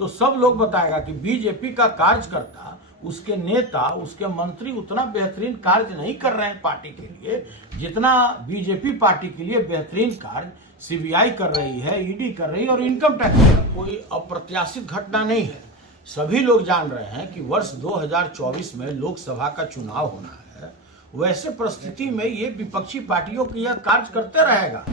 तो सब लोग बताएगा कि बीजेपी का कार्यकर्ता, उसके नेता, उसके मंत्री उतना बेहतरीन कार्य नहीं कर रहे हैं पार्टी के लिए जितना बीजेपी पार्टी के लिए बेहतरीन कार्य सीबीआई कर रही है, ईडी कर रही है और इनकम टैक्स। कोई अप्रत्याशित घटना नहीं है। सभी लोग जान रहे हैं कि वर्ष 2024 में लोकसभा का चुनाव होना है। वैसे परिस्थिति में ये विपक्षी पार्टियों की यह कार्य करते रहेगा।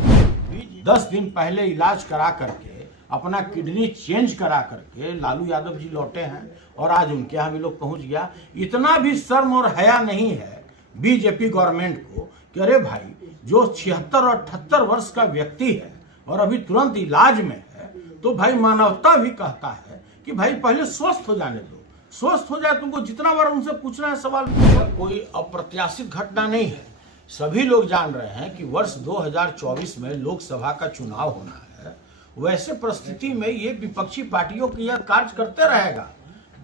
10 दिन पहले इलाज करा करके, अपना किडनी चेंज करा करके लालू यादव जी लौटे हैं और आज उनके यहाँ भी लोग पहुंच गया। इतना भी शर्म और हया नहीं है बीजेपी गवर्नमेंट को कि अरे भाई, जो 76 और 78 वर्ष का व्यक्ति है और अभी तुरंत इलाज में है, तो भाई मानवता भी कहता है कि भाई पहले स्वस्थ हो जाने दो। स्वस्थ हो जाए, तुमको जितना बार उनसे पूछना है सवाल पूछो। कोई अप्रत्याशित घटना नहीं है। सभी लोग जान रहे हैं कि वर्ष 2024 में लोकसभा का चुनाव होना है। वैसे परिस्थिति में ये विपक्षी पार्टियों की यह कार्य करते रहेगा।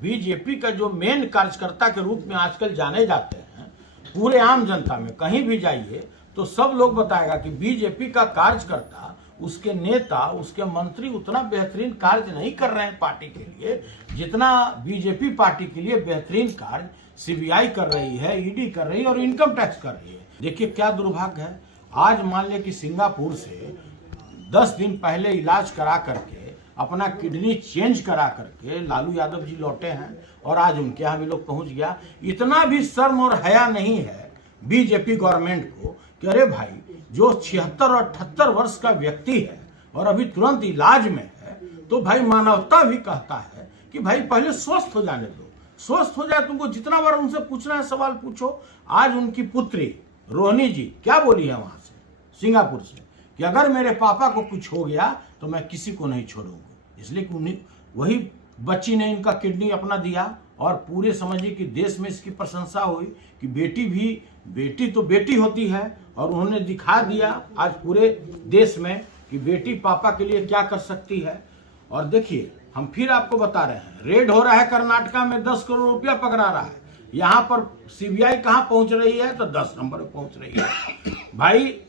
बीजेपी का जो मेन कार्यकर्ता के रूप में आजकल जाने जाते हैं, पूरे आम जनता में कहीं भी जाइए तो सब लोग बताएगा कि बीजेपी का कार्यकर्ता, उसके नेता, उसके मंत्री उतना बेहतरीन कार्य नहीं कर रहे हैं पार्टी के लिए जितना बीजेपी पार्टी के लिए बेहतरीन कार्य सीबीआई कर रही है, ईडी कर रही है और इनकम टैक्स कर रही है। देखिए क्या दुर्भाग्य है। आज मान लिया कि सिंगापुर से 10 दिन पहले इलाज करा करके, अपना किडनी चेंज करा करके लालू यादव जी लौटे हैं और आज उनके यहाँ भी लोग पहुंच गया। इतना भी शर्म और हया नहीं है बीजेपी गवर्नमेंट को कि अरे भाई, जो 76 और 78 वर्ष का व्यक्ति है और अभी तुरंत इलाज में है, तो भाई मानवता भी कहता है कि भाई पहले स्वस्थ हो जाने दो। स्वस्थ हो जाए, तुमको जितना बार उनसे पूछना है सवाल पूछो। आज उनकी पुत्री रोहिणी जी क्या बोली है वहां से, सिंगापुर से, कि अगर मेरे पापा को कुछ हो गया तो मैं किसी को नहीं छोड़ूंगा। इसलिए कि उन्हीं वही बच्ची ने इनका किडनी अपना दिया और पूरे समझिए कि देश में इसकी प्रशंसा हुई कि बेटी तो बेटी होती है। और उन्होंने दिखा दिया आज पूरे देश में कि बेटी पापा के लिए क्या कर सकती है। और देखिए, हम फिर आपको बता रहे हैं, रेड हो रहा है कर्नाटका में, 10 करोड़ रुपया पकड़ा रहा है। यहाँ पर सीबीआई कहाँ पहुंच रही है, तो 10 नंबर पे पहुंच रही है। भाई,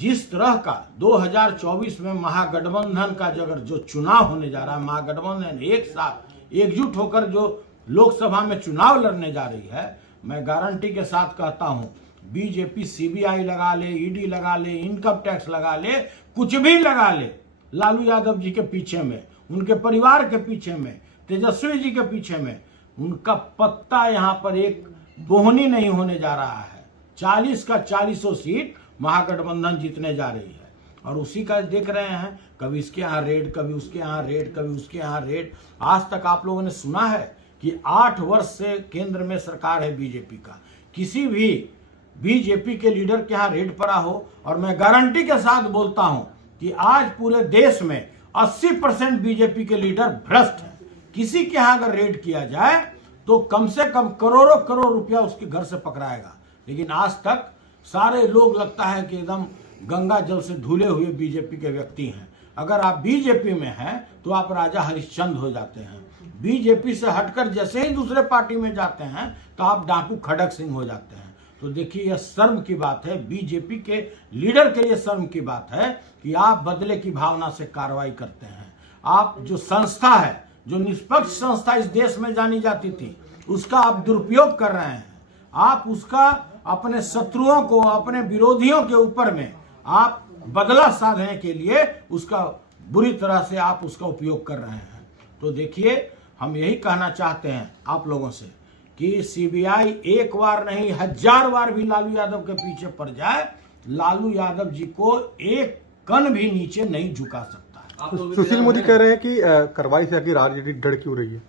जिस तरह का 2024 में महागठबंधन का अगर जो चुनाव होने जा रहा है, महागठबंधन एक साथ एकजुट होकर जो लोकसभा में चुनाव लड़ने जा रही है, मैं गारंटी के साथ कहता हूं, बीजेपी सीबीआई लगा ले, ईडी लगा ले, इनकम टैक्स लगा ले, कुछ भी लगा ले, लालू यादव जी के पीछे में, उनके परिवार के पीछे में, तेजस्वी जी के पीछे में, उनका पत्ता यहाँ पर एक बोहनी नहीं होने जा रहा है। 40 का 40 सीट महागठबंधन जीतने जा रही है। और उसी का देख रहे हैं, कभी इसके यहाँ रेड, कभी उसके यहाँ रेड, कभी उसके यहाँ रेड। आज तक आप लोगों ने सुना है कि 8 वर्ष से केंद्र में सरकार है बीजेपी का, किसी भी बीजेपी के लीडर के यहाँ रेड पड़ा हो। और मैं गारंटी के साथ बोलता हूं कि आज पूरे देश में 80% बीजेपी के लीडर भ्रष्ट हैं। किसी के यहाँ अगर रेड किया जाए तो कम से कम करोड़ों करोड़ रुपया उसके घर से पकड़ाएगा। लेकिन आज तक सारे लोग लगता है कि एकदम गंगा जल से धुले हुए बीजेपी के व्यक्ति हैं। अगर आप बीजेपी में हैं तो आप राजा हरिश्चंद्र हो जाते हैं। बीजेपी से हटकर जैसे ही दूसरे पार्टी में जाते हैं तो आप डाकू खड़क सिंह हो जाते हैं। तो देखिए, यह शर्म की बात है, बीजेपी के लीडर के लिए शर्म की बात है कि आप बदले की भावना से कार्रवाई करते हैं। आप जो संस्था है, जो निष्पक्ष संस्था इस देश में जानी जाती थी, उसका आप दुरुपयोग कर रहे हैं। आप उसका अपने शत्रुओं को, अपने विरोधियों के ऊपर में आप बदला साधने के लिए उसका बुरी तरह से आप उसका उपयोग कर रहे हैं। तो देखिए, हम यही कहना चाहते हैं आप लोगों से कि सीबीआई एक बार नहीं 1000 बार भी लालू यादव के पीछे पड़ जाए, लालू यादव जी को एक कण भी नीचे नहीं झुका सकता है। सुशील मोदी कह रहे हैं कि कार्रवाई से आगे राजनीति डर क्यों रही है?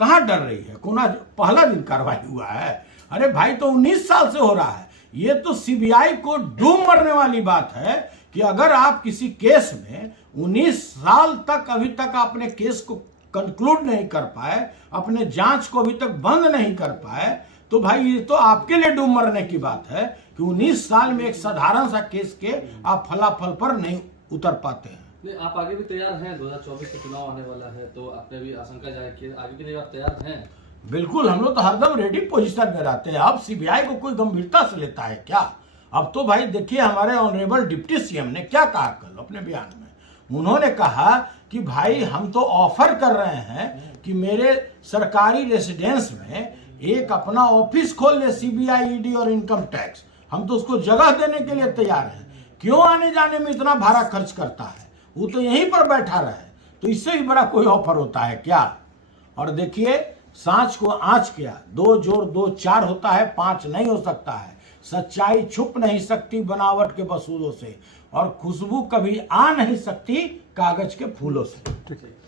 कहाँ डर रही है? कोना पहला दिन कार्रवाई हुआ है? अरे भाई, तो 19 साल से हो रहा है। ये तो सीबीआई को डूब मरने वाली बात है कि अगर आप किसी केस में 19 साल तक अभी तक आपने केस को कंक्लूड नहीं कर पाए, अपने जांच को अभी तक बंद नहीं कर पाए, तो भाई ये तो आपके लिए डूब मरने की बात है कि 19 साल में एक साधारण सा केस के आप फलाफल पर नहीं उतर पाते हैं। नहीं, आप आगे भी तैयार हैं? 2024 का चुनाव आने वाला है, तो आपने भी आशंका जाहिर की, आगे के लिए आप तैयार हैं? बिल्कुल, हम लोग तो हरदम रेडी पोजीशन में रहते हैं। अब सीबीआई को कोई गंभीरता से लेता है क्या? अब तो भाई देखिए, हमारे ऑनरेबल डिप्टी सीएम ने क्या कहा कल अपने बयान में। उन्होंने कहा कि भाई हम तो ऑफर कर रहे हैं कि मेरे सरकारी रेसिडेंस में एक अपना ऑफिस खोल ले, सीबीआई, ईडी और इनकम टैक्स, हम तो उसको जगह देने के लिए तैयार हैं। क्यों आने जाने में इतना भाड़ा खर्च करता है, वो तो यहीं पर बैठा रहे। तो इससे भी बड़ा कोई ऑफर होता है क्या? और देखिए, सांच को आंच किया, 2 जोड़ 2 4 होता है, 5 नहीं हो सकता है। सच्चाई छुप नहीं सकती बनावट के वसूलों से, और खुशबू कभी आ नहीं सकती कागज के फूलों से। ठीक है।